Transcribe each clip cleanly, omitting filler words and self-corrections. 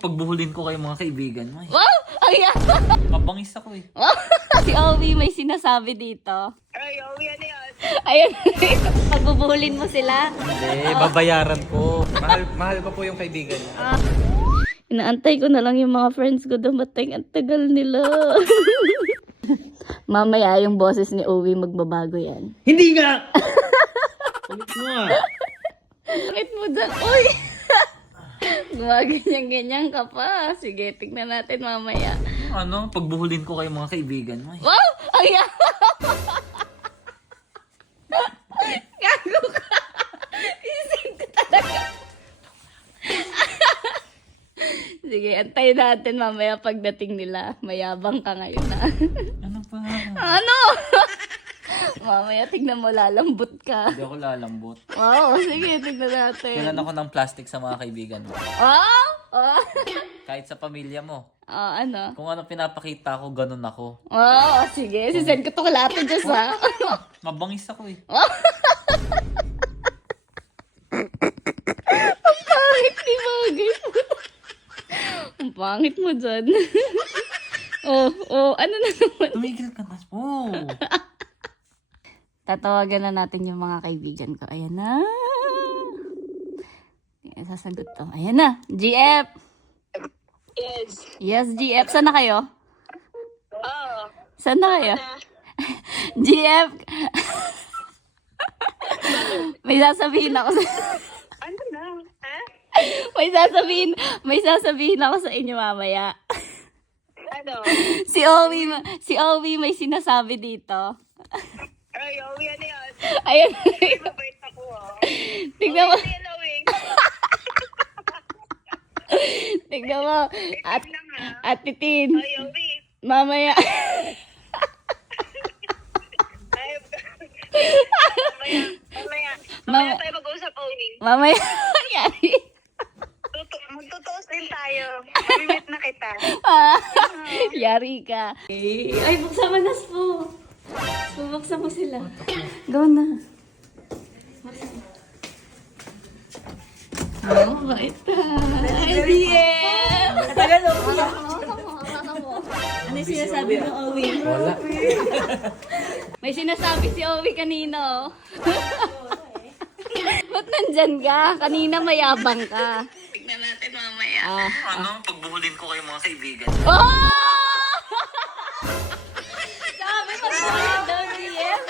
Pagbuhulin ko kayo mga kaibigan mo eh. Wow! Ayan! Mabangis ako eh. Wow! Si Owie may sinasabi dito. Ay, Owie, ano yan? Ayun, pagbubuhulin mo sila. Hindi, babayaran ko. Mahal ko po yung kaibigan niya. Inaantay ko na lang yung mga friends ko dumating. Ang tagal nila. Mamaya yung boses ni Owie magbabago yan. Hindi nga! Ulit mo ah. Bakit mo dyan? Uy! Gumaganyan-ganyan ka pa. Sige, tignan natin mamaya. Pagbuhulin ko kayo mga kaibigan mo eh. Wow! Ayan! Gago ka! Isip ko talaga. Sige, antayin natin mamaya pagdating nila. Mayabang ka ngayon na. Ano pa? Ano? Mamaya tignan mo, lalambot ka. Hindi ako lalambot. Wow, sige, tignan natin. Kailan ako ng plastic sa mga kaibigan mo. Wow! Oh. Kahit sa pamilya mo. Ano? Kung ano pinapakita ko, ganun ako. Wow, sige. Sisend ko to kay Ate Jess, ha? Mabangis ako eh. Ang pangit ni Bagay. Ang pangit mo dyan. Ano na naman? Tumigil ka na po. Tatawagan na natin yung mga kaibigan ko. Ayan na. Sasagot to. Ayan na. GF. Yes. Yes, GF. Saan na kayo? Oo. Saan na kayo? GF. May sasabihin ako sa... Ano na? Ha? May sasabihin ako sa inyo mamaya. Ano? Si Owie may sinasabi dito. Ay, Owie, ano yan? Ayun. Ay, mabait ako, ah. Tignan mo. Ano yan, Owie? Tignan mo. Ikaw lang, ha? Ate Tin. Ay, Owie. Mamaya. Ay, mamaya. Mama- Mamaya tayo mag-usap, Owie. Mamaya. Yari. Magtutuos din tayo. Mamimit na kita. Yari ka. Ay, buksan mo na po. Buksan mo sila. Go na. Oh, mabait ka. Ay, DM! Tagal mo. Ano yung sinasabi mo, Owie? Wala. May sinasabi si Owie kanino. Ba't nandyan ka? Kanina mayabang ka. Tignan natin mamaya. Pagbuhulin ko kayo mga kaibigan. Oh! Sabi mo sulit daw, DM.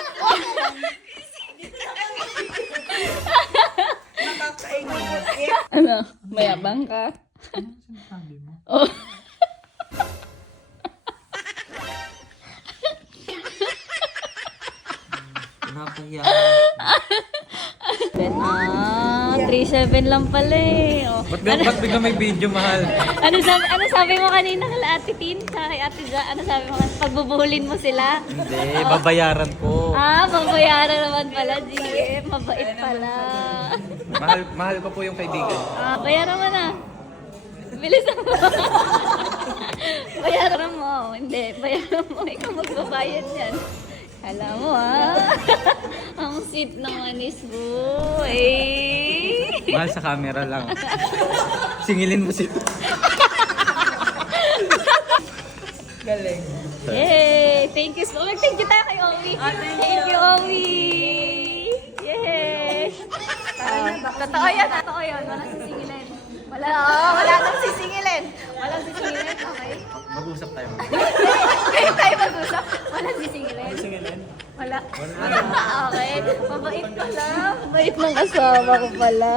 Ano? Mayabang ka? Ano sinasabi mo? Oh. Pinapahiya. 3-7 lang pala eh. Oh. Ba't bigla may video, mahal? Ano sabi mo kanina kay Ate Tin? Kay Ate Ja, ano sabi mo? Pagbubuhulin mo sila? Hindi, babayaran ko. Babayaran naman pala, GM. Mabait pala. Mahal ko po yung kaibigan. Bayaran mo na. Bilisan mo. Bayaran mo. Hindi, bayaran mo. Ikaw magbabayad yan. Alam mo ang sweet naman is boy. Mahal sa camera lang. Singilin mo si... Galing. Yay! Thank you so much. Thank you tayo kay Owie. Thank you, Owie. Yay! Totoo yan. Walang sisingilin. Wala nang sisingilin. Walang sisingilin. Okay. Mag-usap tayo. Kayo tayo mag-usap. Walang sisingilin. Singilin? Wala. Okay. Mabait pala. Mabait ng asawa ko pala.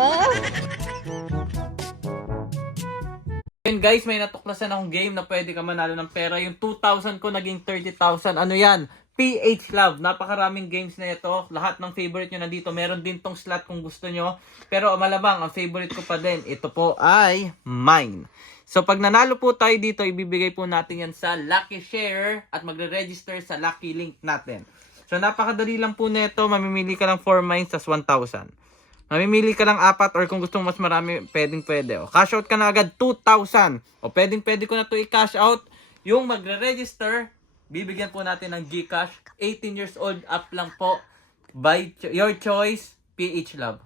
Yun guys, may natuklasan akong game na pwede ka manalo ng pera. Yung 2,000 ko naging 30,000. Ano yan? PH Love. Napakaraming games na ito. Lahat ng favorite nyo nandito. Meron din tong slot kung gusto nyo. Pero malamang, ang favorite ko pa din, ito po ay mine. So pag nanalo po tayo dito, ibibigay po natin yan sa Lucky Share at magre-register sa Lucky Link natin. So napakadali lang po nito. Mamimili ka lang 4 mines tas 1,000. Mamimili ka lang 4 or kung gusto mo mas marami, pwede. O, cash out ka na agad 2,000. O pwede ko na to i-cash out. Yung magre-register, bibigyan po natin ng GCash. 18 years old up lang po. By your choice, PH Love.